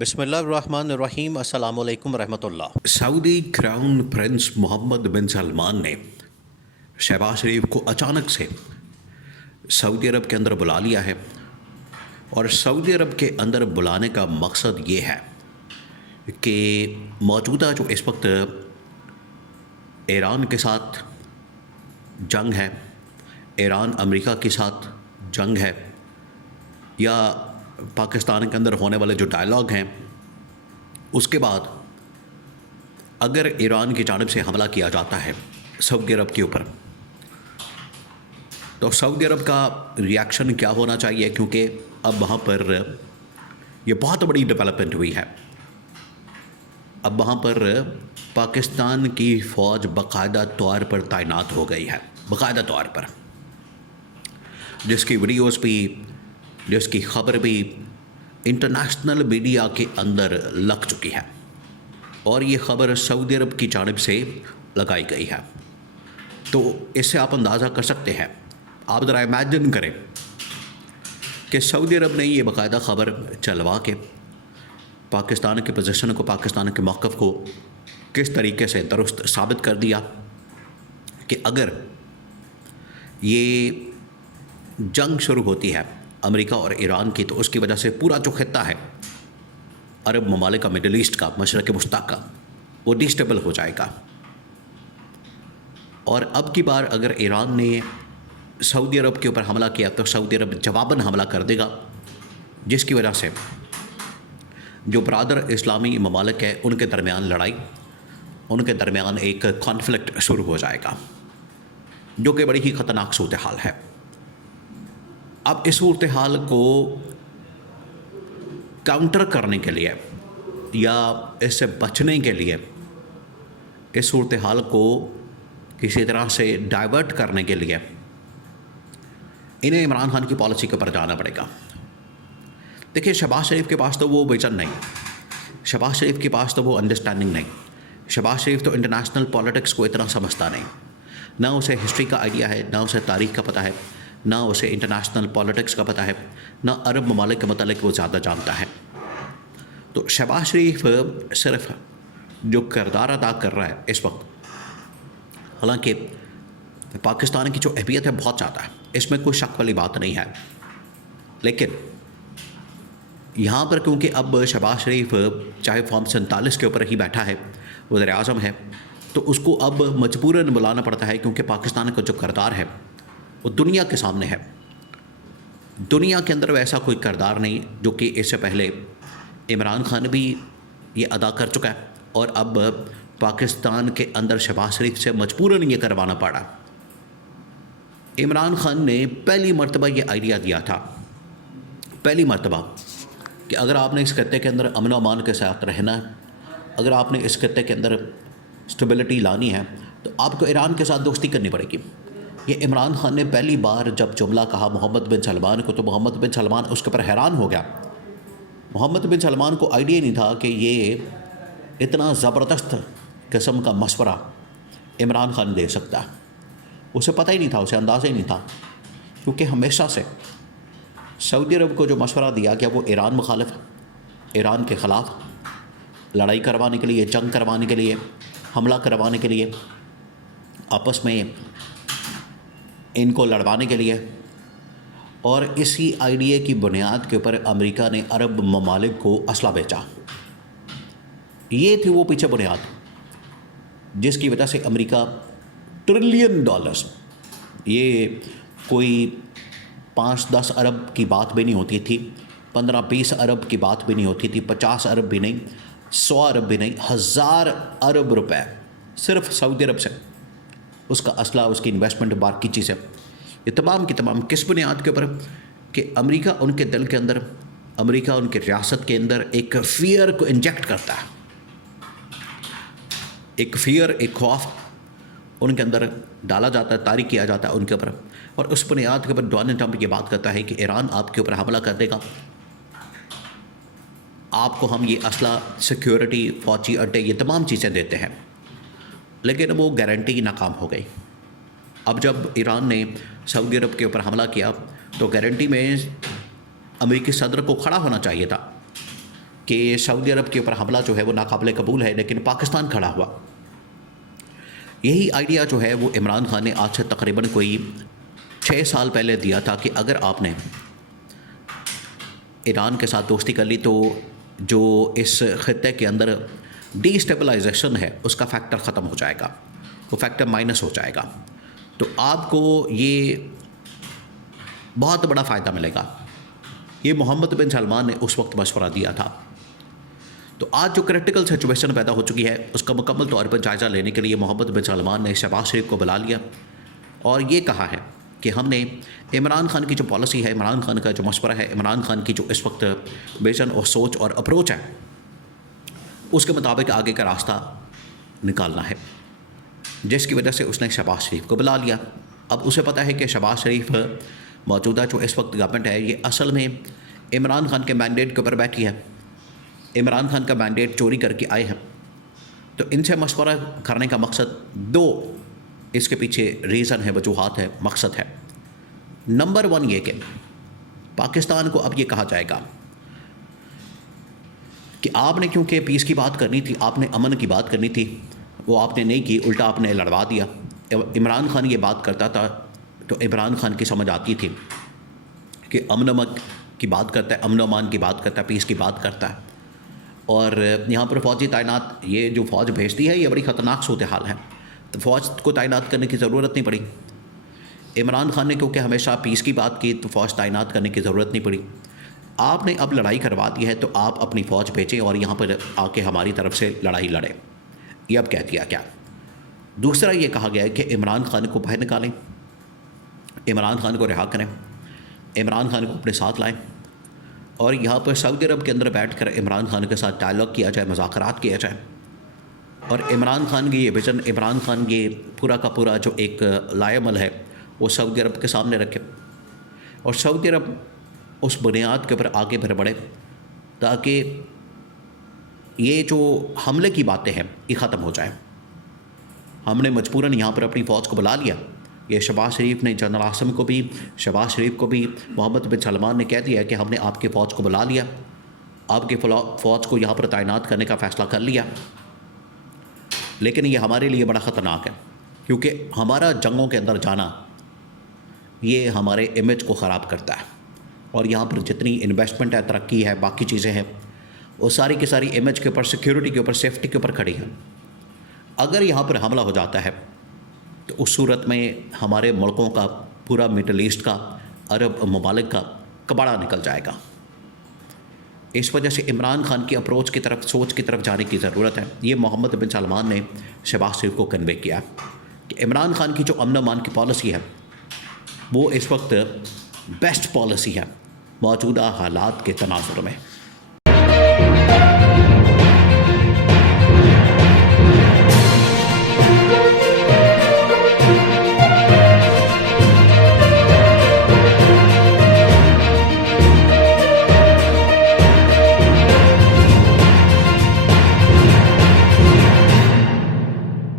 بسم اللہ الرحمن الرحیم۔ السلام علیکم ورحمۃ اللہ۔ سعودی کراؤن پرنس محمد بن سلمان نے شہباز شریف کو اچانک سے سعودی عرب کے اندر بلا لیا ہے، اور سعودی عرب کے اندر بلانے کا مقصد یہ ہے کہ موجودہ جو اس وقت ایران کے ساتھ جنگ ہے، ایران امریکہ کے ساتھ جنگ ہے، یا پاکستان کے اندر ہونے والے جو ڈائلاگ ہیں، اس کے بعد اگر ایران کی جانب سے حملہ کیا جاتا ہے سعودی عرب کے اوپر، تو سعودی عرب کا ریاکشن کیا ہونا چاہیے، کیونکہ اب وہاں پر یہ بہت بڑی ڈیولپمنٹ ہوئی ہے۔ اب وہاں پر پاکستان کی فوج باقاعدہ طور پر تعینات ہو گئی ہے، باقاعدہ طور پر، جس کی ویڈیوز بھی، جس کی خبر بھی انٹرنیشنل میڈیا کے اندر لگ چکی ہے، اور یہ خبر سعودی عرب کی جانب سے لگائی گئی ہے۔ تو اس سے آپ اندازہ کر سکتے ہیں، آپ ذرا امیجن کریں کہ سعودی عرب نے یہ باقاعدہ خبر چلوا کے پاکستان کی پوزیشن کو، پاکستان کے موقف کو کس طریقے سے درست ثابت کر دیا کہ اگر یہ جنگ شروع ہوتی ہے امریکہ اور ایران کی، تو اس کی وجہ سے پورا جو خطہ ہے عرب ممالک کا، مڈل ایسٹ کا، مشرق وسطیٰ کا، وہ ڈیسٹیبل ہو جائے گا۔ اور اب کی بار اگر ایران نے سعودی عرب کے اوپر حملہ کیا تو سعودی عرب جواباً حملہ کر دے گا، جس کی وجہ سے جو برادر اسلامی ممالک ہے ان کے درمیان لڑائی، ان کے درمیان ایک کانفلکٹ شروع ہو جائے گا، جو کہ بڑی ہی خطرناک صورتحال ہے۔ اب اس صورتحال کو کاؤنٹر کرنے کے لیے یا اس سے بچنے کے لیے، اس صورتحال کو کسی طرح سے ڈائیورٹ کرنے کے لیے انہیں عمران خان کی پالیسی کے اوپر جانا پڑے گا۔ دیکھیے، شہباز شریف کے پاس تو وہ ویژن نہیں، شہباز شریف کے پاس تو وہ انڈرسٹینڈنگ نہیں، شہباز شریف تو انٹرنیشنل پالیٹکس کو اتنا سمجھتا نہیں، نہ اسے ہسٹری کا آئیڈیا ہے، نہ اسے تاریخ کا پتہ ہے، نہ اسے انٹرنیشنل پالیٹکس کا پتہ ہے، نہ عرب ممالک کے متعلق وہ زیادہ جانتا ہے۔ تو شہباز شریف صرف جو کردار ادا کر رہا ہے اس وقت، حالانکہ پاکستان کی جو اہمیت ہے بہت زیادہ ہے، اس میں کوئی شک والی بات نہیں ہے، لیکن یہاں پر کیونکہ اب شہباز شریف چاہے فارم 47 کے اوپر ہی بیٹھا ہے، وزیر اعظم ہے، تو اس کو اب مجبوراً بلانا پڑتا ہے، کیونکہ پاکستان کا جو کردار ہے وہ دنیا کے سامنے ہے۔ دنیا کے اندر ویسا کوئی کردار نہیں جو کہ اس سے پہلے عمران خان بھی یہ ادا کر چکا ہے، اور اب پاکستان کے اندر شہباز شریف سے مجبوراً یہ کروانا پڑا۔ عمران خان نے پہلی مرتبہ یہ آئیڈیا دیا تھا، پہلی مرتبہ، کہ اگر آپ نے اس خطے کے اندر امن و امان کے ساتھ رہنا ہے، اگر آپ نے اس خطے کے اندر اسٹیبلٹی لانی ہے، تو آپ کو ایران کے ساتھ دوستی کرنی پڑے گی۔ یہ عمران خان نے پہلی بار جب جملہ کہا محمد بن سلمان کو، تو محمد بن سلمان اس کے اوپر حیران ہو گیا۔ محمد بن سلمان کو آئیڈیا نہیں تھا کہ یہ اتنا زبردست قسم کا مشورہ عمران خان دے سکتا ہے، اسے پتہ ہی نہیں تھا، اسے اندازہ ہی نہیں تھا، کیونکہ ہمیشہ سے سعودی عرب کو جو مشورہ دیا گیا وہ ایران مخالف، ایران کے خلاف، لڑائی کروانے کے لیے، جنگ کروانے کے لیے، حملہ کروانے کے لیے، آپس میں ان کو لڑوانے کے لیے، اور اسی آئیڈیا کی بنیاد کے اوپر امریکہ نے عرب ممالک کو اسلحہ بیچا۔ یہ تھی وہ پیچھے بنیاد جس کی وجہ سے امریکہ ٹریلین ڈالرز، یہ کوئی 5-10 ارب کی بات بھی نہیں ہوتی تھی، 15-20 ارب کی بات بھی نہیں ہوتی تھی، 50 ارب بھی نہیں، 100 ارب بھی نہیں، 1000 ارب روپے صرف سعودی عرب سے، اس کا اسلحہ، اس کی انویسٹمنٹ، باقی چیزیں، یہ تمام کی تمام کس بنیاد کے اوپر؟ کہ امریکہ ان کے دل کے اندر، امریکہ ان کی ریاست کے اندر ایک فیئر کو انجیکٹ کرتا ہے، ایک فیئر، ایک خوف ان کے اندر ڈالا جاتا ہے، طاری کیا جاتا ہے ان کے اوپر، اور اس بنیاد کے اوپر ڈونلڈ ٹرمپ یہ بات کرتا ہے کہ ایران آپ کے اوپر حملہ کر دے گا، آپ کو ہم یہ اسلحہ، سیکیورٹی، فوجی اڈے، یہ تمام چیزیں دیتے ہیں، لیکن وہ گارنٹی ناکام ہو گئی۔ اب جب ایران نے سعودی عرب کے اوپر حملہ کیا تو گارنٹی میں امریکی صدر کو کھڑا ہونا چاہیے تھا کہ سعودی عرب کے اوپر حملہ جو ہے وہ ناقابل قبول ہے، لیکن پاکستان کھڑا ہوا۔ یہی آئیڈیا جو ہے وہ عمران خان نے آج سے تقریباً کوئی 6 سال پہلے دیا تھا کہ اگر آپ نے ایران کے ساتھ دوستی کر لی تو جو اس خطے کے اندر ڈی اسٹیبلائزیشن ہے اس کا فیکٹر ختم ہو جائے گا، وہ فیکٹر مائنس ہو جائے گا، تو آپ کو یہ بہت بڑا فائدہ ملے گا۔ یہ محمد بن سلمان نے اس وقت مشورہ دیا تھا۔ تو آج جو کرٹیکل سچویشن پیدا ہو چکی ہے اس کا مکمل طور پر جائزہ لینے کے لیے محمد بن سلمان نے شہباز شریف کو بلا لیا اور یہ کہا ہے کہ ہم نے عمران خان کی جو پالیسی ہے، عمران خان کا جو مشورہ ہے، عمران خان کی جو اس وقت ویژن اور سوچ اور اپروچ ہے، اس کے مطابق آگے کا راستہ نکالنا ہے، جس کی وجہ سے اس نے شہباز شریف کو بلا لیا۔ اب اسے پتہ ہے کہ شہباز شریف موجودہ جو اس وقت گورنمنٹ ہے یہ اصل میں عمران خان کے مینڈیٹ کے اوپر بیٹھی ہے، عمران خان کا مینڈیٹ چوری کر کے آئے ہیں۔ تو ان سے مشورہ کرنے کا مقصد 2 اس کے پیچھے ریزن ہے، وجوہات ہے، مقصد ہے۔ نمبر 1 یہ کہ پاکستان کو اب یہ کہا جائے گا کہ آپ نے کیونکہ پیس کی بات کرنی تھی، آپ نے امن کی بات کرنی تھی، وہ آپ نے نہیں کی، الٹا آپ نے لڑوا دیا۔ عمران خان یہ بات کرتا تھا تو عمران خان کی سمجھ آتی تھی کہ امن کی بات کرتا ہے، امن و امان کی بات کرتا ہے، پیس کی بات کرتا ہے، اور یہاں پر فوجی تعینات، یہ جو فوج بھیجتی ہے یہ بڑی خطرناک صورتحال ہے، تو فوج کو تعینات کرنے کی ضرورت نہیں پڑی۔ عمران خان نے کیونکہ ہمیشہ پیس کی بات کی تو فوج تعینات کرنے کی ضرورت نہیں پڑی۔ آپ نے اب لڑائی کروا دی ہے تو آپ اپنی فوج بھیجیں اور یہاں پر آ کے ہماری طرف سے لڑائی لڑیں، یہ اب کہہ دیا گیا۔ دوسرا یہ کہا گیا ہے کہ عمران خان کو باہر نکالیں، عمران خان کو رہا کریں، عمران خان کو اپنے ساتھ لائیں، اور یہاں پر سعودی عرب کے اندر بیٹھ کر عمران خان کے ساتھ ڈائلاگ کیا جائے، مذاکرات کیا جائے، اور عمران خان کی یہ ویژن، عمران خان یہ پورا کا پورا جو ایک لائے عمل ہے وہ سعودی عرب کے سامنے رکھے، اور سعودی عرب اس بنیاد کے اوپر آگے پھر بڑھے تاکہ یہ جو حملے کی باتیں ہیں یہ ختم ہو جائیں۔ ہم نے مجبوراً یہاں پر اپنی فوج کو بلا لیا، یہ شہباز شریف نے، جنرل عاصم کو بھی، شہباز شریف کو بھی محمد بن سلمان نے کہہ دیا کہ ہم نے آپ کی فوج کو بلا لیا، آپ کی فوج کو یہاں پر تعینات کرنے کا فیصلہ کر لیا، لیکن یہ ہمارے لیے بڑا خطرناک ہے کیونکہ ہمارا جنگوں کے اندر جانا یہ ہمارے امیج کو خراب کرتا ہے، اور یہاں پر جتنی انویسٹمنٹ ہے، ترقی ہے، باقی چیزیں ہیں، وہ ساری کی ساری امیج کے اوپر، سیکیورٹی کے اوپر، سیفٹی کے اوپر کھڑی ہیں۔ اگر یہاں پر حملہ ہو جاتا ہے تو اس صورت میں ہمارے ملکوں کا، پورا مڈل ایسٹ کا، عرب ممالک کا کباڑا نکل جائے گا۔ اس وجہ سے عمران خان کی اپروچ کی طرف، سوچ کی طرف جانے کی ضرورت ہے۔ یہ محمد بن سلمان نے شہباز شریف کو کنوے کیا کہ عمران خان کی جو امن و امان کی پالیسی ہے وہ اس وقت بیسٹ پالیسی ہے موجودہ حالات کے تناظر میں۔